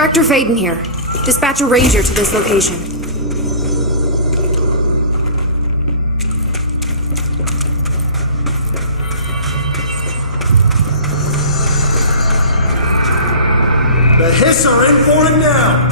Director Faden here. Dispatch a ranger to this location. The Hiss are in for it now!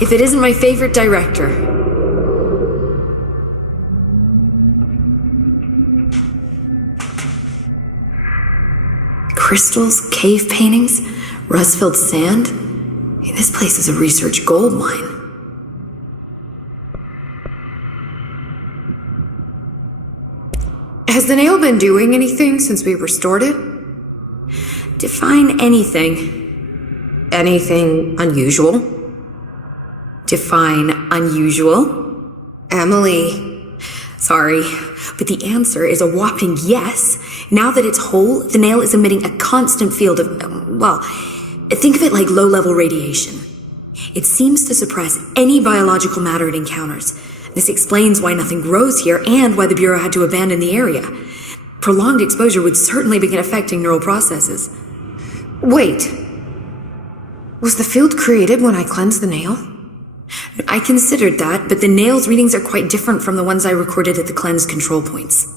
If it isn't my favorite director. Crystals, cave paintings, rust-filled sand. This place is a research gold mine. Has the nail been doing anything since we restored it? Define anything. Anything unusual? Define unusual. Emily. Sorry, but the answer is a whopping yes. Now that it's whole, the nail is emitting a constant field of, well, think of it like low-level radiation. It seems to suppress any biological matter it encounters. This explains why nothing grows here and why the Bureau had to abandon the area. Prolonged exposure would certainly begin affecting neural processes. Wait. Was the field created when I cleansed the nail? I considered that, but the nail's readings are quite different from the ones I recorded at the cleanse control points.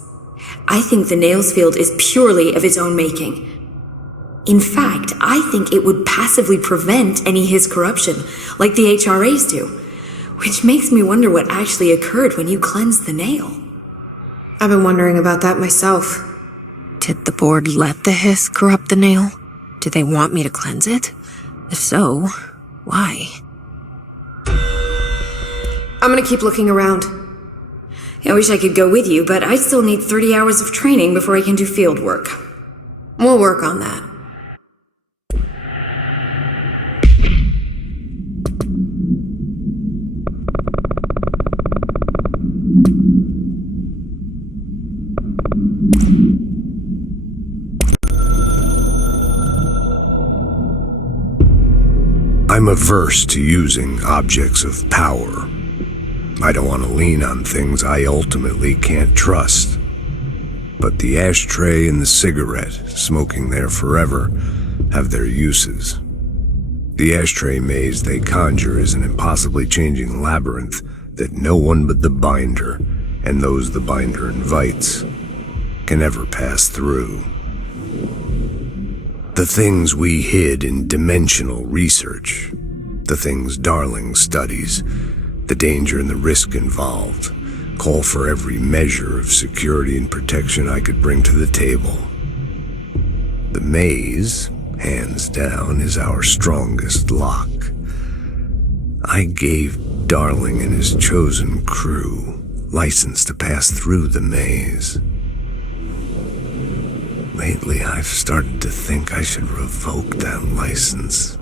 I think the nail's field is purely of its own making. In fact, I think it would passively prevent any Hiss corruption, like the HRAs do, which makes me wonder what actually occurred when you cleansed the nail. I've been wondering about that myself. Did the board let the Hiss corrupt the nail? Did they want me to cleanse it? If so, why? I'm gonna keep looking around. I wish I could go with you, but I still need 30 hours of training before I can do field work. We'll work on that. I'm averse to using objects of power. I don't want to lean on things I ultimately can't trust. But the ashtray and the cigarette, smoking there forever, have their uses. The ashtray maze they conjure is an impossibly changing labyrinth that no one but the binder, and those the binder invites, can ever pass through. The things we hid in dimensional research, the things Darling studies, the danger and the risk involved, call for every measure of security and protection I could bring to the table. The maze, hands down, is our strongest lock. I gave Darling and his chosen crew license to pass through the maze. Lately, I've started to think I should revoke that license.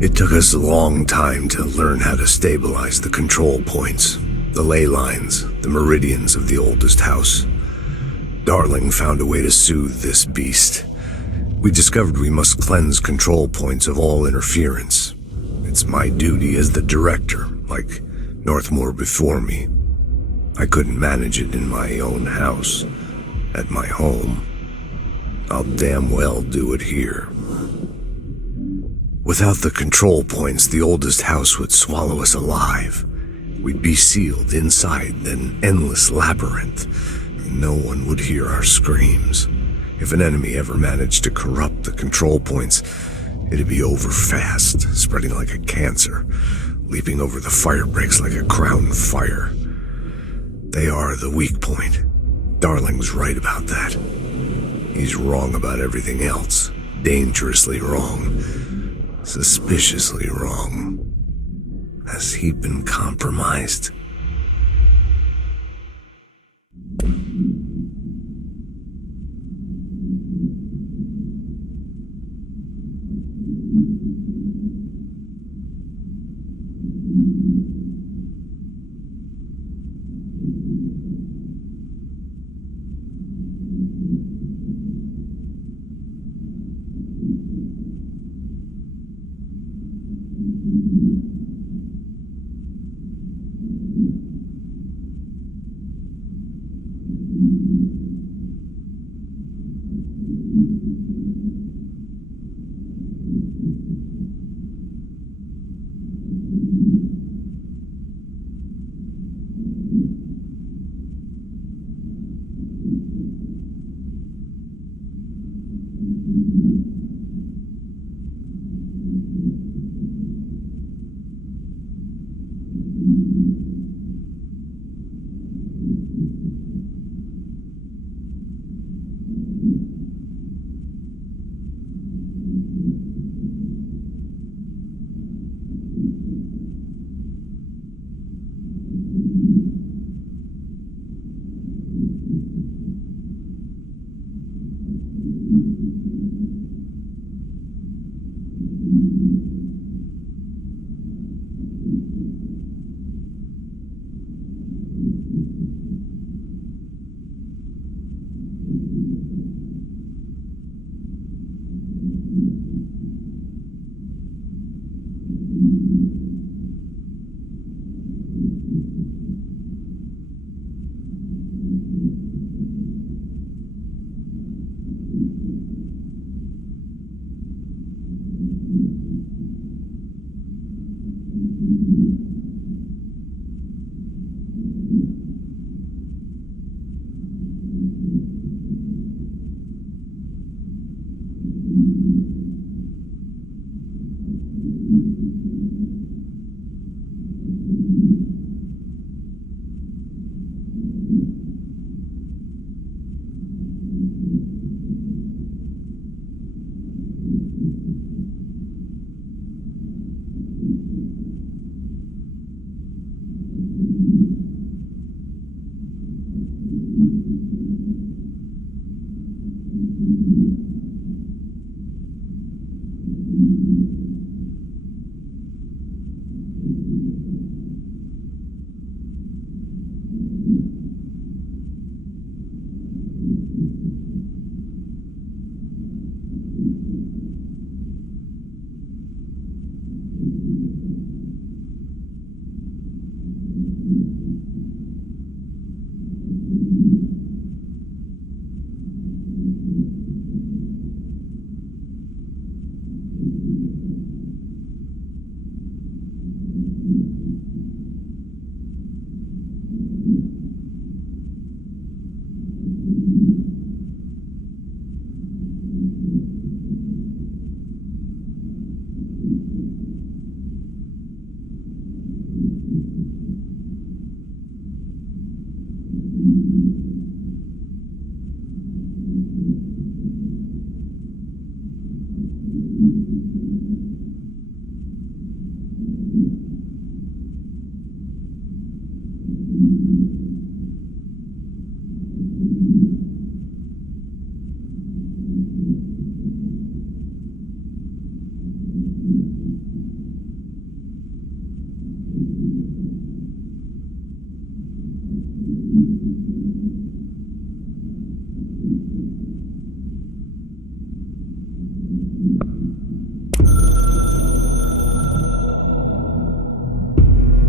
It took us a long time to learn how to stabilize the control points, the ley lines, the meridians of the oldest house. Darling found a way to soothe this beast. We discovered we must cleanse control points of all interference. It's my duty as the director, like Northmore before me. I couldn't manage it in my own house, at my home. I'll damn well do it here. Without the control points, the oldest house would swallow us alive. We'd be sealed inside an endless labyrinth. No one would hear our screams. If an enemy ever managed to corrupt the control points, it'd be over fast, spreading like a cancer, leaping over the fire breaks like a crown fire. They are the weak point. Darling's right about that. He's wrong about everything else. Dangerously wrong. Suspiciously wrong. Has he been compromised?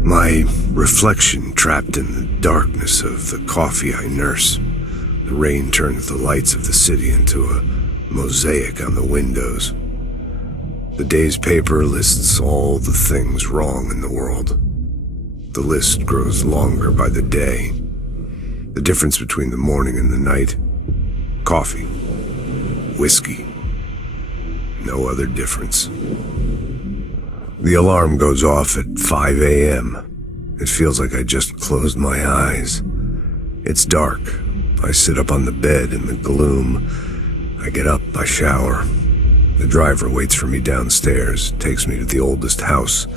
My reflection trapped in the darkness of the coffee I nurse. The rain turns the lights of the city into a mosaic on the windows. The day's paper lists all the things wrong in the world. The list grows longer by the day. The difference between the morning and the night: coffee, whiskey, no other difference. The alarm goes off at 5 a.m. It feels like I just closed my eyes. It's dark. I sit up on the bed in the gloom. I get up, I shower. The driver waits for me downstairs, takes me to the oldest house.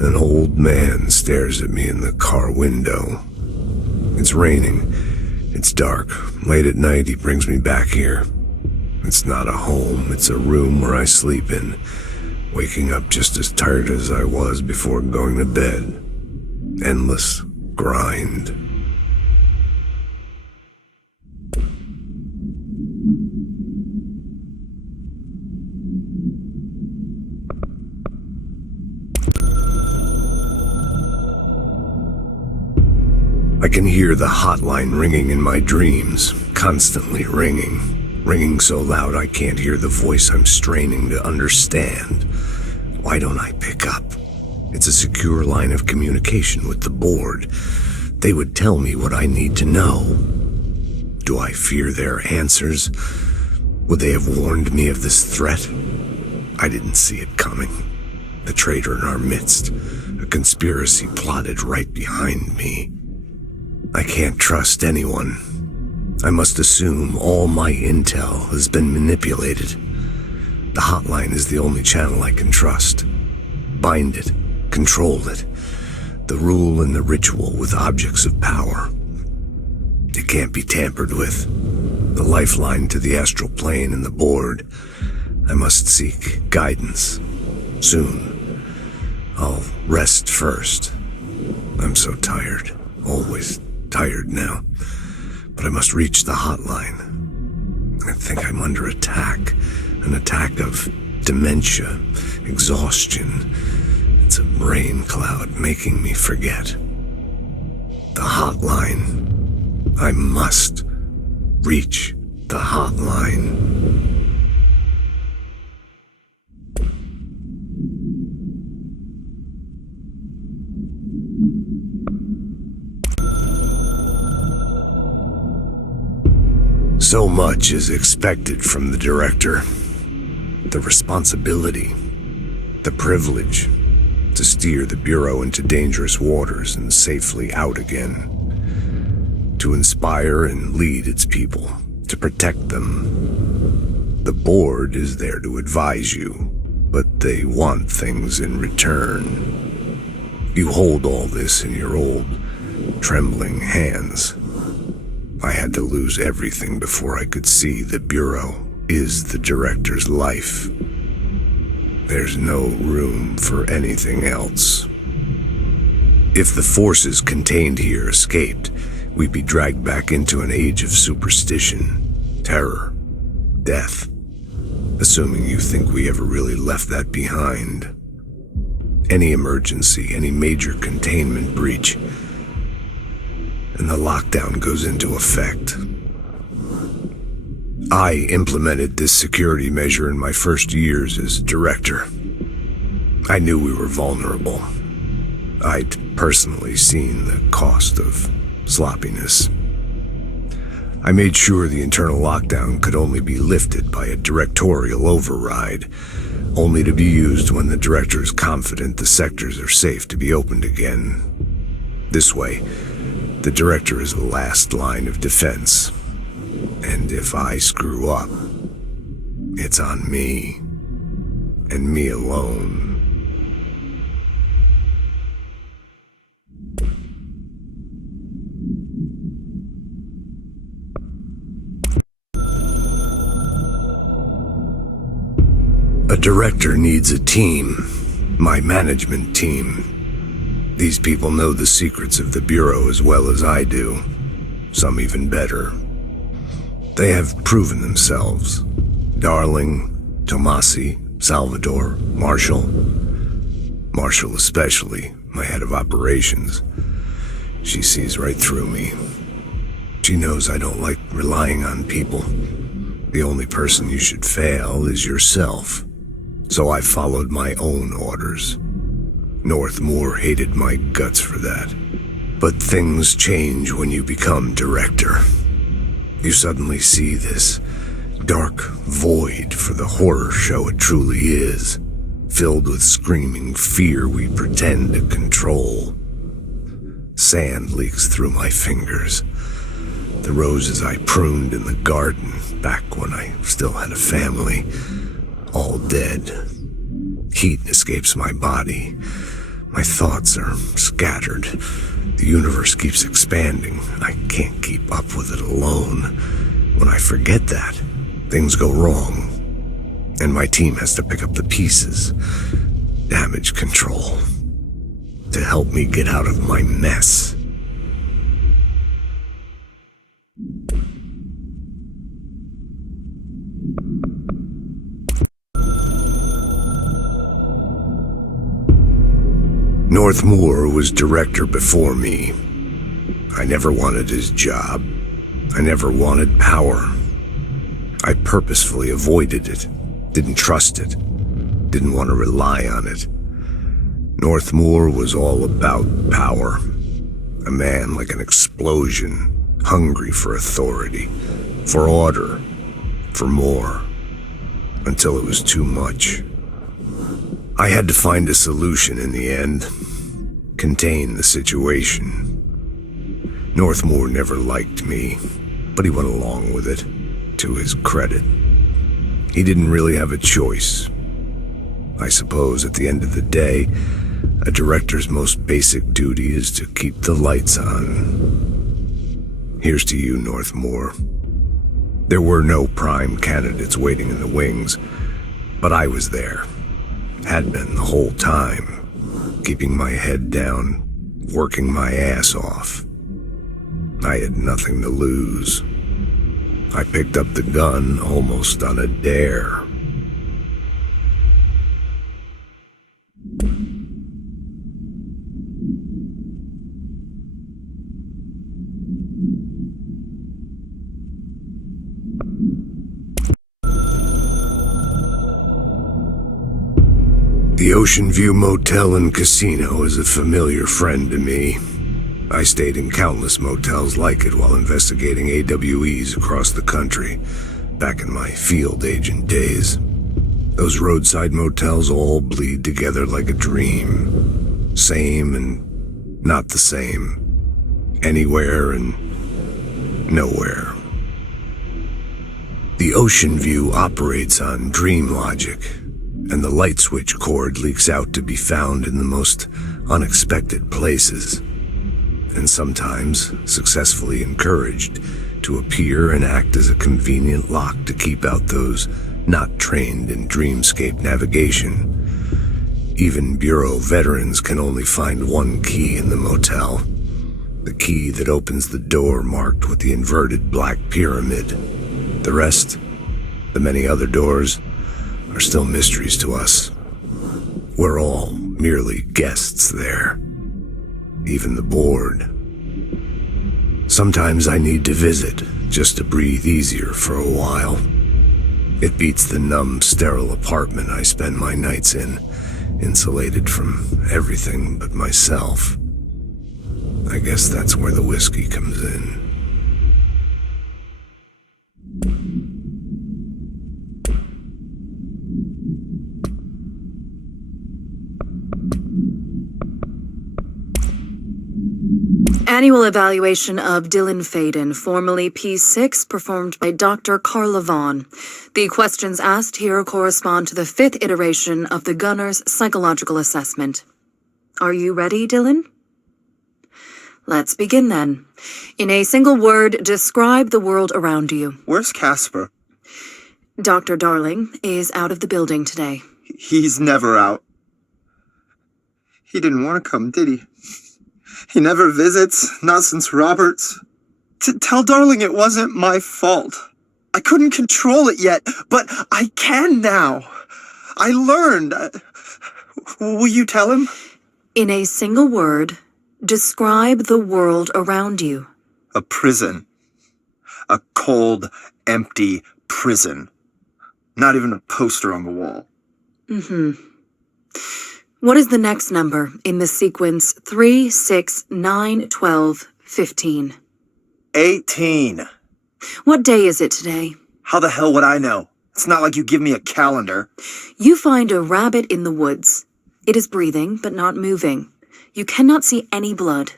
An old man stares at me in the car window. It's raining. It's dark. Late at night, he brings me back here. It's not a home, it's a room where I sleep in, waking up just as tired as I was before going to bed. Endless grind. I can hear the hotline ringing in my dreams, constantly ringing. Ringing so loud I can't hear the voice I'm straining to understand. Why don't I pick up? It's a secure line of communication with the board. They would tell me what I need to know. Do I fear their answers? Would they have warned me of this threat? I didn't see it coming. The traitor in our midst, a conspiracy plotted right behind me. I can't trust anyone. I must assume all my intel has been manipulated. The hotline is the only channel I can trust. Bind it, control it. The rule and the ritual with objects of power. It can't be tampered with. The lifeline to the astral plane and the board. I must seek guidance. Soon. I'll rest first. I'm so tired. Always tired now, but I must reach the hotline. I think I'm under attack, an attack of dementia, exhaustion. It's a rain cloud making me forget. The hotline. I must reach the hotline. So much is expected from the director. The responsibility, the privilege to steer the Bureau into dangerous waters and safely out again. To inspire and lead its people, to protect them. The board is there to advise you, but they want things in return. You hold all this in your old, trembling hands. I had to lose everything before I could see the Bureau is the director's life. There's no room for anything else. If the forces contained here escaped, we'd be dragged back into an age of superstition, terror, death. Assuming you think we ever really left that behind. Any emergency, any major containment breach, and the lockdown goes into effect. I implemented this security measure in my first years as director. I knew we were vulnerable. I'd personally seen the cost of sloppiness. I made sure the internal lockdown could only be lifted by a directorial override, only to be used when the director is confident the sectors are safe to be opened again. This way, the director is the last line of defense. And if I screw up, it's on me, and me alone. A director needs a team, my management team. These people know the secrets of the Bureau as well as I do, some even better. They have proven themselves. Darling, Tomasi, Salvador, Marshall. Marshall especially, my head of operations. She sees right through me. She knows I don't like relying on people. The only person you should fail is yourself. So I followed my own orders. Northmoor hated my guts for that. But things change when you become director. You suddenly see this dark void for the horror show it truly is, filled with screaming fear we pretend to control. Sand leaks through my fingers. The roses I pruned in the garden back when I still had a family, all dead. Heat escapes my body. My thoughts are scattered. The universe keeps expanding. I can't keep up with it alone. When I forget that, things go wrong, and my team has to pick up the pieces. Damage control. To help me get out of my mess. Northmoor was director before me. I never wanted his job. I never wanted power. I purposefully avoided it, didn't trust it, didn't want to rely on it. Northmoor was all about power. A man like an explosion, hungry for authority, for order, for more, until it was too much. I had to find a solution in the end, contain the situation. Northmoor never liked me, but he went along with it, to his credit. He didn't really have a choice. I suppose at the end of the day, a director's most basic duty is to keep the lights on. Here's to you, Northmoor. There were no prime candidates waiting in the wings, but I was there. Had been the whole time, keeping my head down, working my ass off. I had nothing to lose. I picked up the gun almost on a dare. The Ocean View Motel and Casino is a familiar friend to me. I stayed in countless motels like it while investigating AWEs across the country, back in my field agent days. Those roadside motels all bleed together like a dream. Same and not the same. Anywhere and nowhere. The Ocean View operates on dream logic, and the light switch cord leaks out to be found in the most unexpected places, and sometimes successfully encouraged to appear and act as a convenient lock to keep out those not trained in dreamscape navigation. Even Bureau veterans can only find one key in the motel, the key that opens the door marked with the inverted black pyramid. The rest, the many other doors, are still mysteries to us. We're all merely guests there, even the board. Sometimes I need to visit just to breathe easier for a while. It beats the numb, sterile apartment I spend my nights in, insulated from everything but myself. I guess that's where the whiskey comes in. Annual evaluation of Dylan Faden, formerly P6, performed by Dr. Carla Vaughn. The questions asked here correspond to the 5th iteration of the Gunner's psychological assessment. Are you ready, Dylan? Let's begin then. In a single word, describe the world around you. Where's Casper? Dr. Darling is out of the building today. He's never out. He didn't want to come, did he? He never visits, not since Roberts. Tell Darling it wasn't my fault. I couldn't control it yet, but I can now. I learned. Will you tell him? In a single word, describe the world around you. A prison. A cold, empty prison. Not even a poster on the wall. What is the next number in the sequence 3, 6, 9, 12, 15? 18. What day is it today? How the hell would I know? It's not like you give me a calendar. You find a rabbit in the woods. It is breathing, but not moving. You cannot see any blood.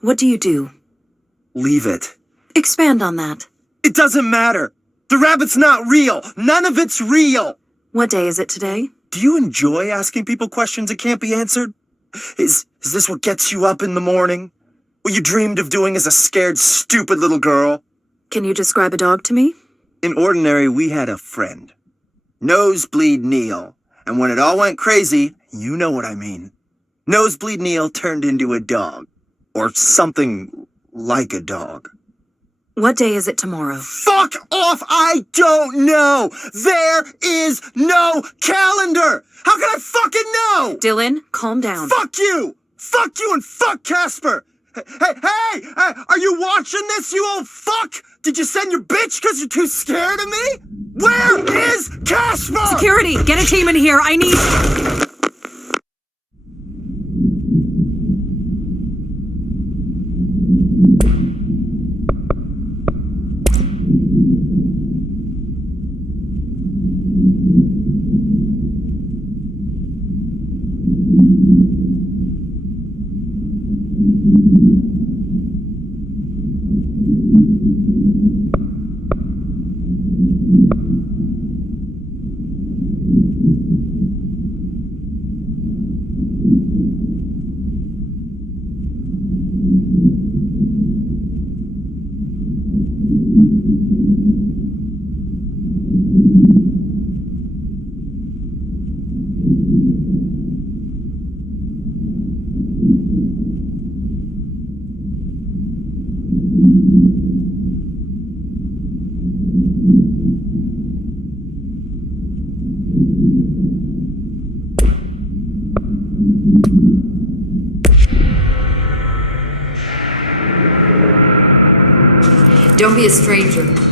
What do you do? Leave it. Expand on that. It doesn't matter. The rabbit's not real. None of it's real. What day is it today? Do you enjoy asking people questions that can't be answered? Is this what gets you up in the morning? What you dreamed of doing as a scared, stupid little girl? Can you describe a dog to me? In Ordinary, we had a friend. Nosebleed Neil. And when it all went crazy, you know what I mean. Nosebleed Neil turned into a dog. Or something like a dog. What day is it tomorrow? Fuck off! I don't know! There is no calendar! How can I fucking know? Dylan, calm down. Fuck you! Fuck you and fuck Casper! Hey! Are you watching this, you old fuck? Did you send your bitch because you're too scared of me? Where is Casper? Security, get a team in here. I need... Don't be a stranger.